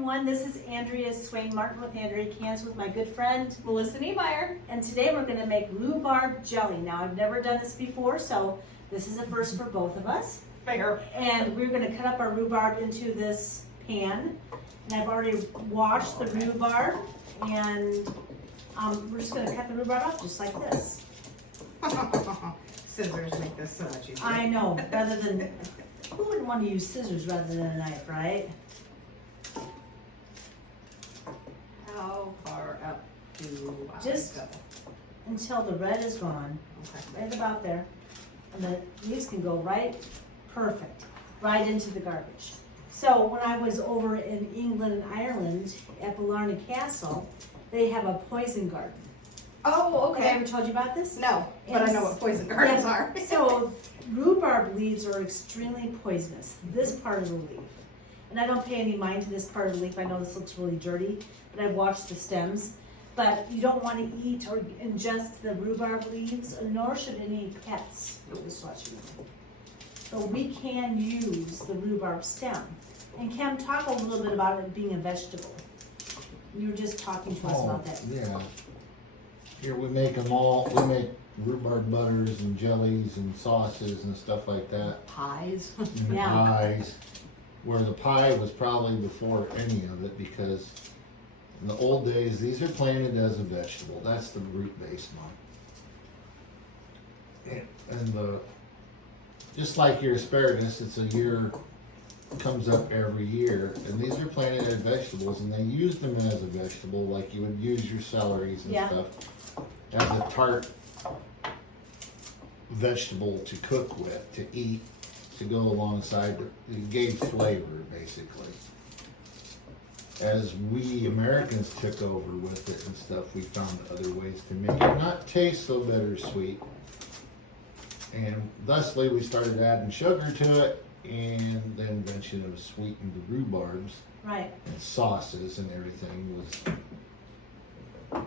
everyone, this is Andrea Swain Martin with Andrea Cans with my good friend Melissa Niemeyer. and today we're going to make rhubarb jelly. Now I've never done this before, so this is a first for both of us. Fair. And we're going to cut up our rhubarb into this pan, and I've already washed the rhubarb, and we're just going to cut the rhubarb up just like this. Scissors make this so much easier. I know, rather than, who wouldn't want to use scissors rather than a knife, right? How far up do I Just go? until the red is gone. Okay. Right about there. And the leaves can go right, perfect, right into the garbage. So when I was over in England and Ireland at Blarney Castle, they have a poison garden. Oh, Have I ever told you about this? No, but I know what poison gardens are. So rhubarb leaves are extremely poisonous, this part of the leaf. And I don't pay any mind to this part of the leaf. I know this looks really dirty, but I've washed the stems. But you don't want to eat or ingest the rhubarb leaves, nor should any pets. Just let you know. But we can use the rhubarb stem. And Kim, talk a little bit about it being a vegetable. You were just talking to us about that. Yeah. Here we make them all. We make rhubarb butters and jellies and sauces and stuff like that. Pies. And Yeah. pies. Where the pie was probably before any of it, because in the old days these are planted as a vegetable. That's the root based one. And just like your asparagus, it's a year, comes up every year, and these are planted as vegetables, and they use them as a vegetable like you would use your celeries and Yeah. stuff, as a tart vegetable to cook with, to eat, to go alongside. It gave flavor, basically. As we Americans took over with it and stuff, we found other ways to make it not taste so bittersweet. And thusly, we started adding sugar to it, and the invention of sweetened rhubarbs Right. and sauces and everything was.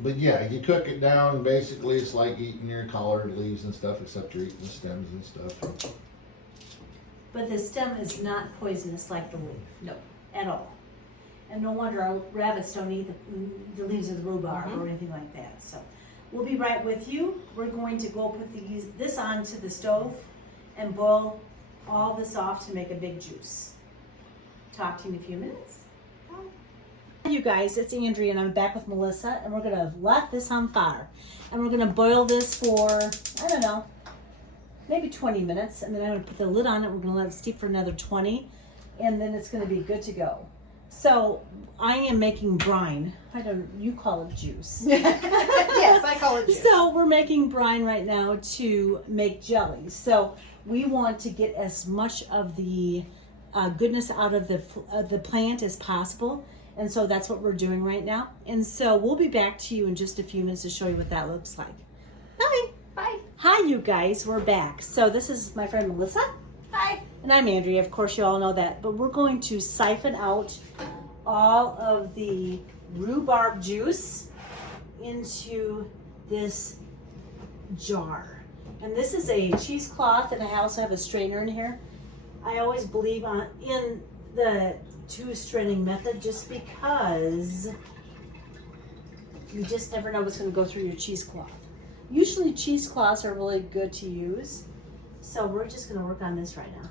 But yeah, you cook it down, basically it's like eating your collard leaves and stuff, except you're eating the stems and stuff. But the stem is not poisonous like the leaf. No. At all. And no wonder our rabbits don't eat the leaves of the rhubarb or anything like that. So we'll be right with you. We're going to go put this onto the stove and boil all this off to make a big juice. Talk to you in a few minutes. Bye. Hi you guys, it's Andrea and I'm back with Melissa, and we're gonna let this on fire. And we're gonna boil this for, I don't know, maybe 20 minutes, and then I'm gonna put the lid on it. We're gonna let it steep for another 20, and then it's gonna be good to go. So I am making brine. You call it juice. Yes, I call it juice. So we're making brine right now to make jelly. So we want to get as much of the goodness out of the plant as possible. And so that's what we're doing right now. And so we'll be back to you in just a few minutes to show you what that looks like. Bye. Bye. Hi, you guys. We're back. So this is my friend Melissa. Hi. And I'm Andrea. Of course, you all know that. But we're going to siphon out all of the rhubarb juice into this jar. And this is a cheesecloth, and I also have a strainer in here. I always believe in the two-straining method just because you just never know what's going to go through your cheesecloth. Usually cheesecloths are really good to use. So we're just going to work on this right now.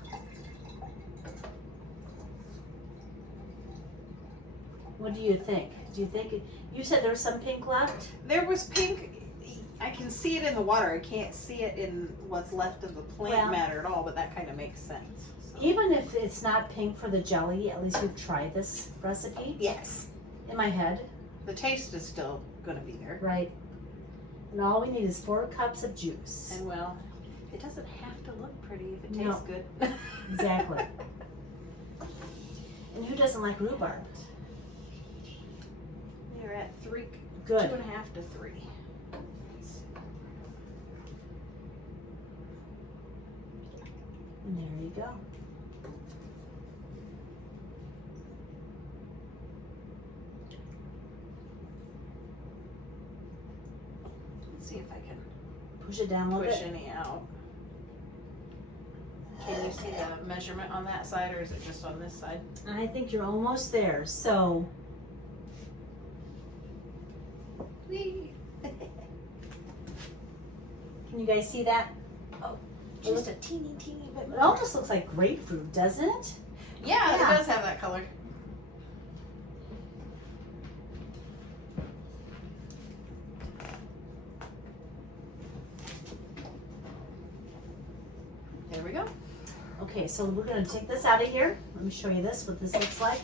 What do you think? You said there's some pink left? There was pink. I can see it in the water. I can't see it in what's left of the plant matter at all, but that kind of makes sense. So. Even if it's not pink for the jelly, at least we've tried this recipe. Yes. In my head. The taste is still going to be there. Right. And all we need is 4 cups of juice. And well, it doesn't have to look pretty if it tastes good. Exactly. And who doesn't like rhubarb? You're at 3, Good. 2.5 to 3. And there you go. Let's see if I can Push it down a little push bit. any out. Can you see the measurement on that side, or is it just on this side? I think you're almost there. So, Whee! can you guys see that? Just a teeny bit. It almost looks like grapefruit, doesn't it? Yeah, Yeah. it does have that color. There we go. Okay, so we're gonna take this out of here. Let me show you this, what this looks like.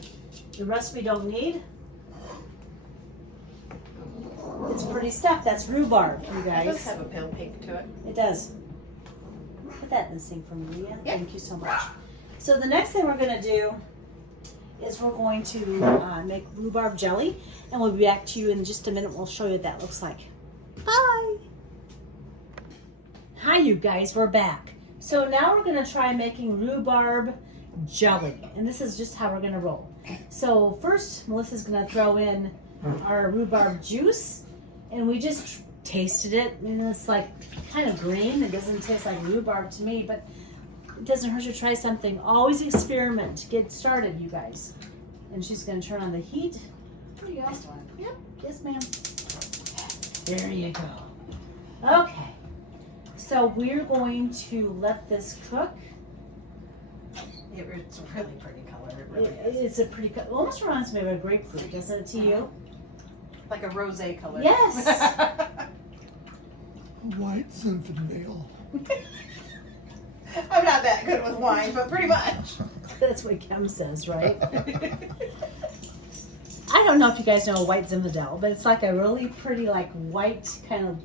The rest we don't need. It's pretty stuff. That's rhubarb, you It does guys. have a pale pink to it. It does. Put that in the sink for me, Leah. Yeah. Thank you so much. So the next thing we're gonna do is we're going to make rhubarb jelly, and we'll be back to you in just a minute. We'll show you what that looks like. Bye. Hi, you guys. We're back. So now we're gonna try making rhubarb jelly, and this is just how we're gonna roll. So first, Melissa's gonna throw in our rhubarb juice, and we just tasted it, and it's like kind of green. It doesn't taste like rhubarb to me, but it doesn't hurt to try something. Always experiment. Get started, you guys. And she's gonna turn on the heat. There you go. Yep, yes ma'am. There you go. Okay. So we're going to let this cook. It's a really pretty color. It really is. It's a pretty, it almost reminds me of a grapefruit, doesn't it to you? Like a rosé color. Yes. White Zinfandel. I'm not that good with wine, but pretty much. That's what Kim says, right? I don't know if you guys know white Zinfandel, but it's like a really pretty, like white kind of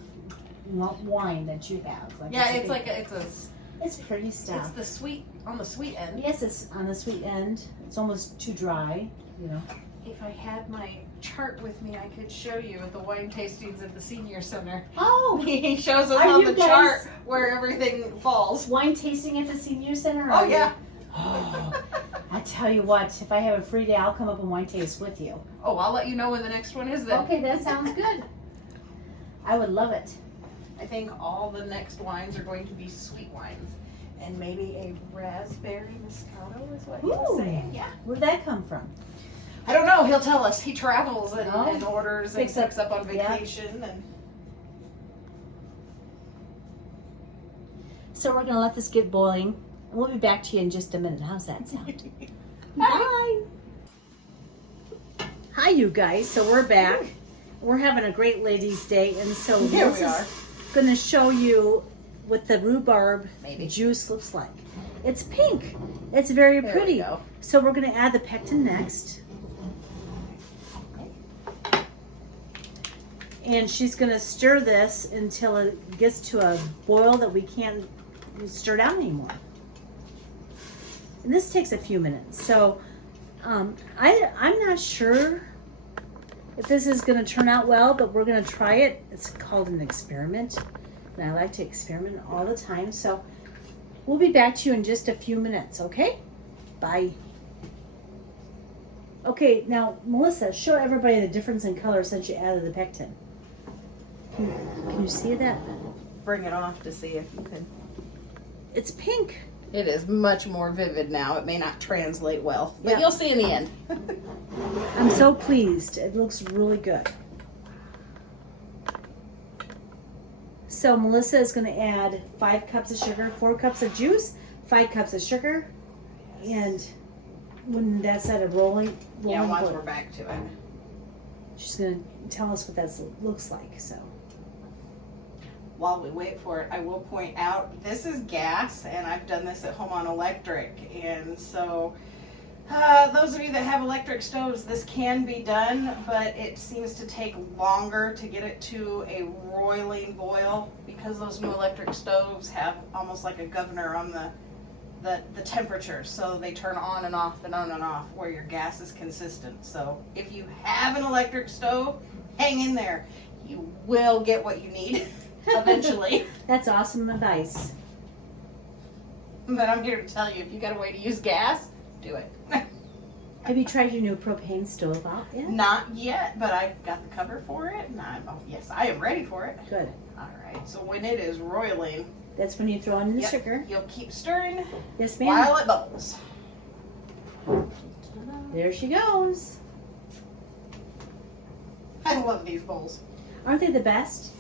wine that you have. Like Yeah, a it's big- like it's pretty it's stuff. the sweet on the sweet end. Yes, it's on the sweet end. It's almost too dry, you know. If I had my chart with me, I could show you at the wine tastings at the senior center. Oh, He shows us Are on you the guys- chart where everything falls. wine tasting at the senior center? Oh Are you- yeah. Oh, I tell you what, if I have a free day, I'll come up and wine taste with you. Oh, I'll let you know when the next one is then. Okay, that sounds good. I would love it. I think all the next wines are going to be sweet wines. And maybe a raspberry moscato is what he was Ooh. saying. Yeah. Where'd that come from? I don't know. He'll tell us. He travels and, Oh. and orders and Picks up- picks up on yeah. vacation. And So we're gonna let this get boiling, and we'll be back to you in just a minute. How's that sound? Bye. Hi, you guys. So we're back. We're having a great ladies' day, and so Here we Melissa's are. gonna show you what the rhubarb Maybe. juice looks like. It's pink. It's very There pretty. we go. So we're gonna add the pectin next. And she's gonna stir this until it gets to a boil that we can't stir down anymore. And this takes a few minutes. So I'm not sure if this is gonna turn out well, but we're gonna try it. It's called an experiment. And I like to experiment all the time. So we'll be back to you in just a few minutes, okay? Bye. Okay, now Melissa, show everybody the difference in color since you added the pectin. Can you see that? Bring it off to see if you can. It's pink. It is much more vivid now. It may not translate well, but Yeah. you'll see in the end. I'm so pleased. It looks really good. So Melissa is going to add 5 cups of sugar, 4 cups of juice, 5 cups of sugar, and when that's at a rolling Yeah, once boil, we're back to it. she's going to tell us what that looks like. So While we wait for it, I will point out this is gas, and I've done this at home on electric. And so, those of you that have electric stoves, this can be done, but it seems to take longer to get it to a roiling boil because those new electric stoves have almost like a governor on the temperature. So they turn on and off and on and off where your gas is consistent. So if you have an electric stove, hang in there. You will get what you need. Eventually. that's awesome advice. But I'm here to tell you, if you got a way to use gas, do it. Have you tried your new propane stove out yet? Not yet, but I've got the cover for it, and yes, I am ready for it. Good. All right, so when it is roiling, That's when you throw in the Yep. sugar. You'll keep stirring Yes, ma'am. while it bubbles. There she goes. I love these bowls. Aren't they the best?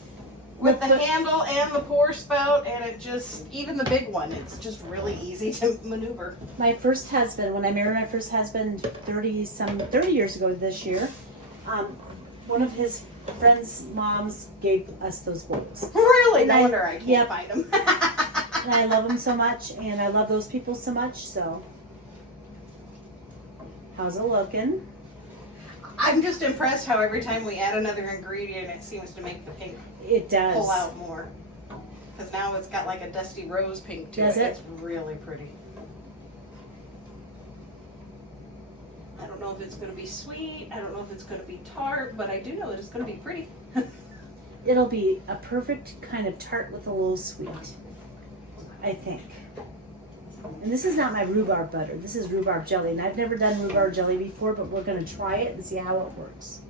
With the But- handle and the pour spout, and it just, even the big one, it's just really easy to maneuver. My first husband, when I married my first husband 30 years ago this year, one of his friends' moms gave us those bowls. Really? And No wonder I can't yep. find them. And I love them so much, and I love those people so much, so. How's it looking? I'm just impressed how every time we add another ingredient, it seems to make the pink It does. pull out more. Because now it's got like a dusty rose pink to Does it. it? It's really pretty. I don't know if it's going to be sweet. I don't know if it's going to be tart, but I do know that it's going to be pretty. It'll be a perfect kind of tart with a little sweet, I think. And this is not my rhubarb butter. This is rhubarb jelly. And I've never done rhubarb jelly before, but we're going to try it and see how it works.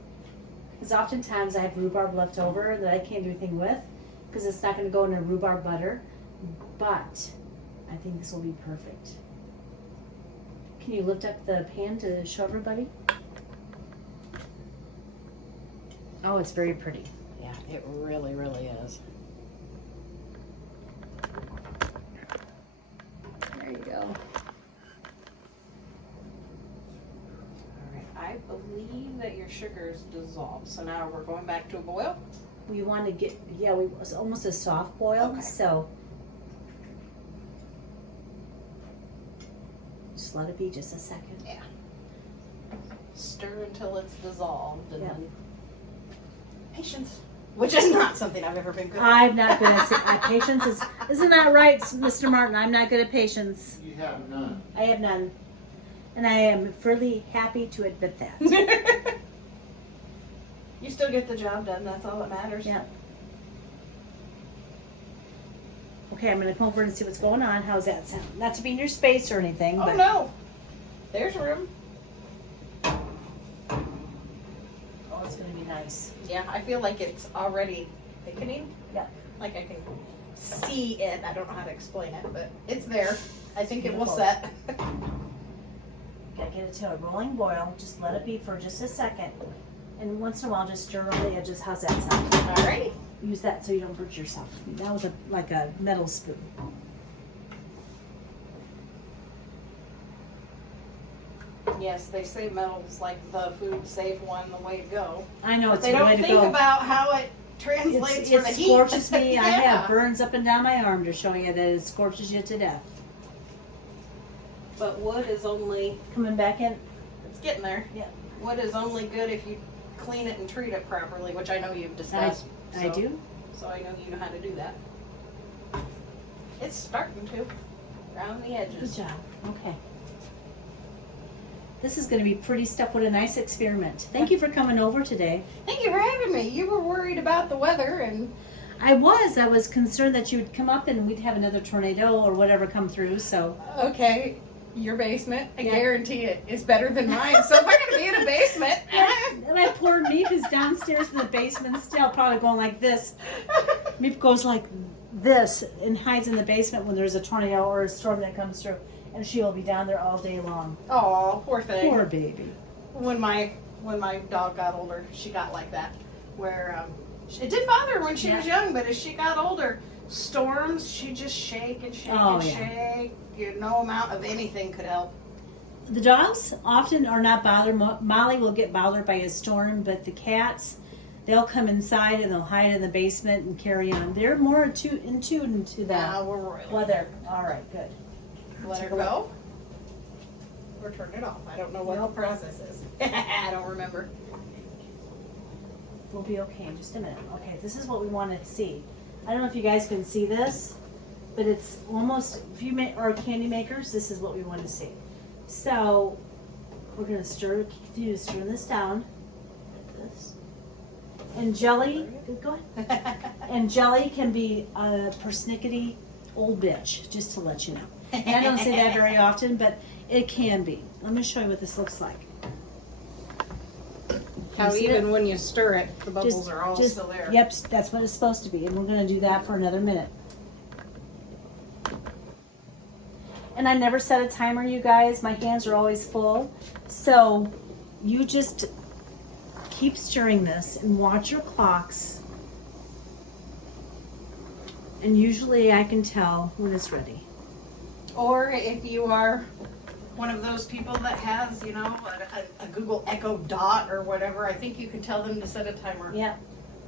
Because oftentimes I have rhubarb left over that I can't do anything with because it's not going to go in a rhubarb butter. But I think this will be perfect. Can you lift up the pan to show everybody? Oh, it's very pretty. Yeah, it really, really is. There you go. All right, I believe that your sugar's dissolved. So now we're going back to a boil. We want to get, it's almost a soft boil, Okay. so just let it be just a second. Yeah. Stir until it's dissolved, and Yeah. then patience, which is not something I've ever been good at. I'm not good at patience. Isn't that right, Mr. Martin? I'm not good at patience. You have none. I have none. And I am fairly happy to admit that. You still get the job done. That's all that matters. Yeah. Okay, I'm going to come over and see what's going on. How's that sound? Not to be in your space or anything, Oh but no, there's room. oh, it's going to be nice. Yeah, I feel like it's already thickening. Yeah. Like I can see it. I don't know how to explain it, but it's there. I think it will Beautiful. set. Gotta get it to a rolling boil. Just let it be for just a second. And once in a while, just stir over the edges. How's that sound? Alrighty. Use that so you don't hurt yourself. That was like a metal spoon. Yes, they say metal's like the food safe one, the way to go. I know But it's they the way don't to think go. about how it translates It for the heat. scorches me. I Yeah. have burns up and down my arm to show you that it scorches you to death. But wood is only, Coming back in. it's getting there. Yeah. Wood is only good if you clean it and treat it properly, which I know you've discussed. I so- do. So I know you know how to do that. It's starting to, around the Good edges. job. Okay. This is going to be pretty stuff. What a nice experiment. Thank you for coming over today. Thank you for having me. You were worried about the weather, and I was concerned that you would come up and we'd have another tornado or whatever come through. So okay, your basement, I Yeah. guarantee it, is better than mine. So if I'm going to be in a basement. my poor Meep is downstairs in the basement still, probably going like this. Meep goes like this and hides in the basement when there's a tornado or a storm that comes through, and she will be down there all day long. Oh, poor thing. Poor baby. When my dog got older, she got like that, where it didn't bother her when she was young, but as she got older, storms, she'd just shake and shake Oh, and yeah. shake. No amount of anything could help. The dogs often are not bothered. Molly will get bothered by a storm, but the cats, they'll come inside and they'll hide in the basement and carry on. They're more in tune to Now that we're royal. weather. All right, good. Let her go. Or turn it off. I don't know what the process is. I don't remember. We'll be okay in just a minute. Okay, this is what we want to see. I don't know if you guys can see this, but it's almost, if you are candy makers, this is what we want to see. So we're going to continue stirring this down like this. And jelly, go ahead. And jelly can be a persnickety old bitch, just to let you know. And I don't say that very often, but it can be. Let me show you what this looks like. How see even it? when you stir it, the bubbles are all still there. Yep, that's what it's supposed to be, and we're going to do that for another minute. And I never set a timer, you guys. My hands are always full. So you just keep stirring this and watch your clocks. And usually I can tell when it's ready. Or if you are one of those people that has, you know, a Google Echo Dot or whatever, I think you can tell them to set a timer. Yeah.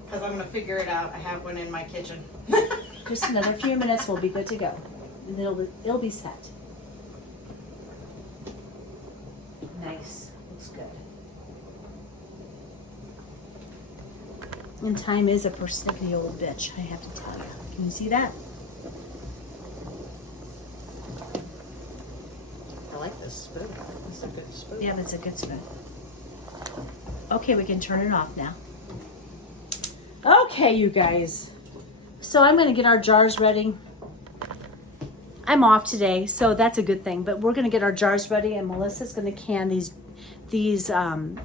Because I'm going to figure it out. I have one in my kitchen. Just another few minutes, we'll be good to go. And then it'll be set. Nice. Looks good. And time is a persnickety old bitch, I have to tell you. Can you see that? I like this spoon. It's a good spoon. Yeah, that's a good spoon. Okay, we can turn it off now. Okay, you guys. So I'm going to get our jars ready. I'm off today, so that's a good thing. But we're going to get our jars ready, and Melissa's going to can these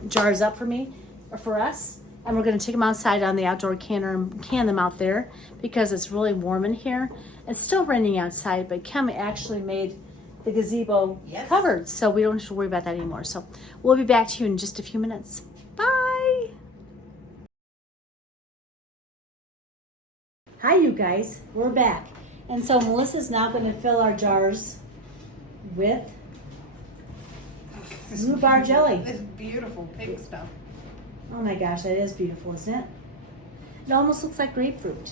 jars up for me, or for us. And we're going to take them outside on the outdoor canner and can them out there because it's really warm in here. It's still raining outside, but Kim actually made the gazebo covered, so we don't have to worry about that anymore. So we'll be back to you in just a few minutes. Bye. Hi, you guys. We're back. And so Melissa's now going to fill our jars with rhubarb jelly. This beautiful pink stuff. Oh my gosh, that is beautiful, isn't it? It almost looks like grapefruit.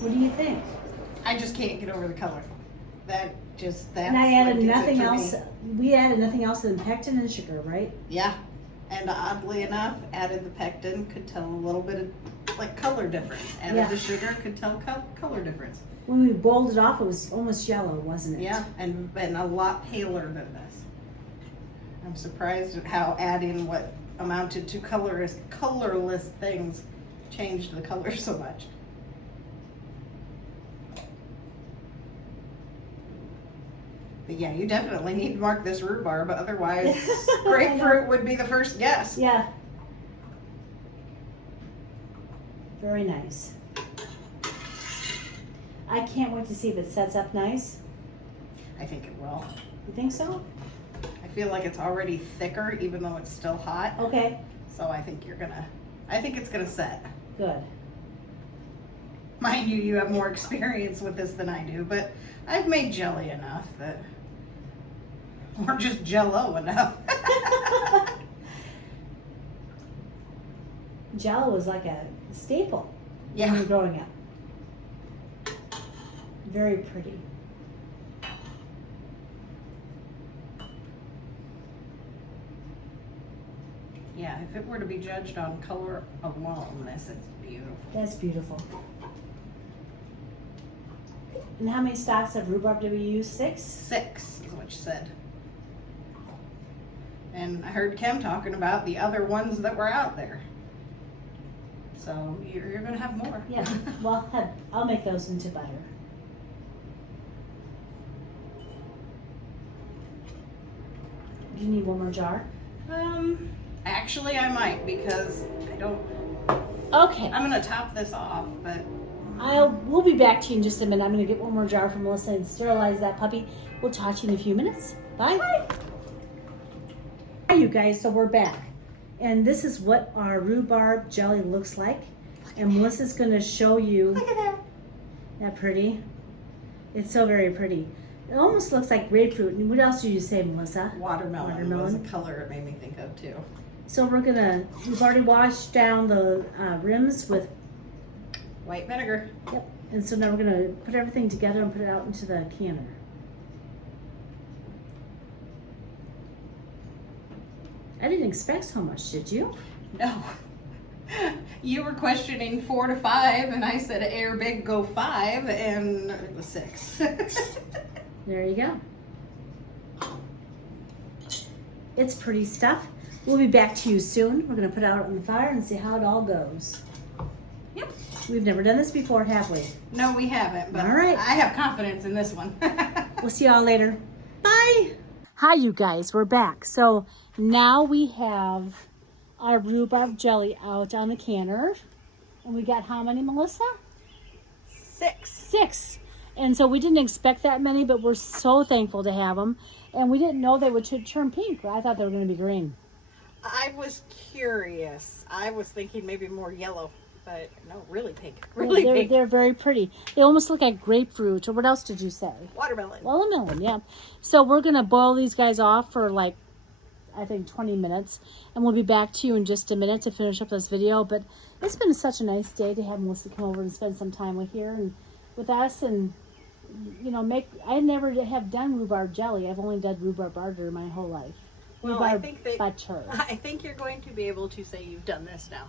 What do you think? I just can't get over the color. That's And I added what gets it nothing for else. me. We added nothing else than pectin and sugar, right? Yeah. And oddly enough, added the pectin, could tell a little bit of like color difference. Added Yeah. the sugar, could tell color difference. When we boiled it off, it was almost yellow, wasn't it? Yeah, and a lot paler than this. I'm surprised at how adding what amounted to colorless things changed the color so much. But yeah, you definitely need to mark this rhubarb, otherwise grapefruit would be the first guess. Yeah. Very nice. I can't wait to see if it sets up nice. I think it will. You think so? I feel like it's already thicker even though it's still hot. Okay, So I think it's gonna set. good. Mind you, you have more experience with this than I do, but I've made jelly enough that, or just Jell-O enough. Jello was like a staple when we Yeah. were growing up. Very pretty. Yeah, if it were to be judged on color alone, this is beautiful. That's beautiful. And how many stalks of rhubarb did we use? 6? 6 is what you said. And I heard Kim talking about the other ones that were out there. So you're gonna have more. Yeah, well, I'll make those into butter. Do you need one more jar? Actually I might because Okay. I'm gonna top this off, but We'll be back to you in just a minute. I'm going to get one more jar from Melissa and sterilize that puppy. We'll talk to you in a few minutes. Bye. Hi, you guys. So we're back. And this is what our rhubarb jelly looks like. And Melissa's going to show you. look at that. That pretty? It's so very pretty. It almost looks like grapefruit. And what else did you say, Melissa? Watermelon was a color it made me think of too. So we've already washed down the rims with. White vinegar. Yep. And so now we're going to put everything together and put it out into the canner. I didn't expect so much, did you? No. You were questioning 4 to 5, and I said air big, go 5, and it was 6. There you go. It's pretty stuff. We'll be back to you soon. We're going to put it out on the fire and see how it all goes. Yep. We've never done this before, have we? No, we haven't, but All right. I have confidence in this one. We'll see y'all later. Bye. Hi, you guys. We're back. So now we have our rhubarb jelly out on the canner. And we got how many, Melissa? 6. 6. And so we didn't expect that many, but we're so thankful to have them. And we didn't know they would turn pink. I thought they were going to be green. I was curious. I was thinking maybe more yellow, but no, really pink. Really pink. They're very pretty. They almost look like grapefruit. Or what else did you say? Watermelon. Watermelon, yeah. So we're going to boil these guys off for like, I think 20 minutes. And we'll be back to you in just a minute to finish up this video. But it's been such a nice day to have Melissa come over and spend some time with us. And, you know, I never have done rhubarb jelly. I've only done rhubarb butter my whole life. Well, Rhubarb butter. I think you're going to be able to say you've done this now.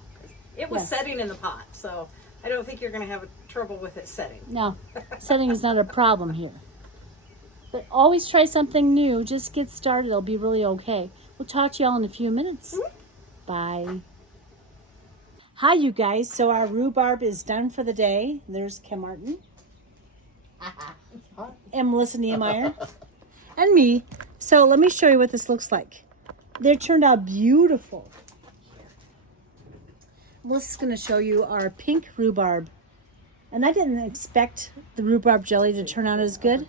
It was Yes. setting in the pot, so I don't think you're going to have trouble with it setting. No, setting is not a problem here. But always try something new. Just get started. It'll be really okay. We'll talk to y'all in a few minutes. Bye. Hi, you guys. So our rhubarb is done for the day. There's Kim Martin. And Melissa Niemeyer. And me. So let me show you what this looks like. They turned out beautiful. Melissa's going to show you our pink rhubarb. And I didn't expect the rhubarb jelly to turn out as good.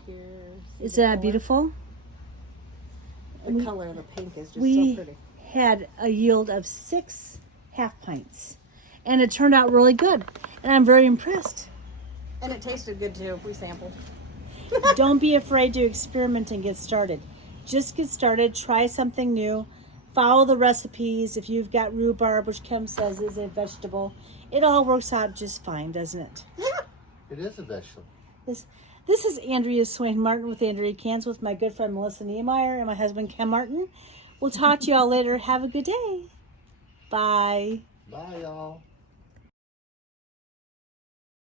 Isn't that beautiful? The color of the pink is just so We pretty. had a yield of 6 half pints. And it turned out really good. And I'm very impressed. And it tasted good too. We sampled. Don't be afraid to experiment and get started. Just get started. Try something new. Follow the recipes. If you've got rhubarb, which Kim says is a vegetable, it all works out just fine, doesn't it? It is a vegetable. This is Andrea Swain Martin with Andrea Cans with my good friend Melissa Niemeyer and my husband Kim Martin. We'll talk to you all later. Have a good day. Bye. Bye, y'all.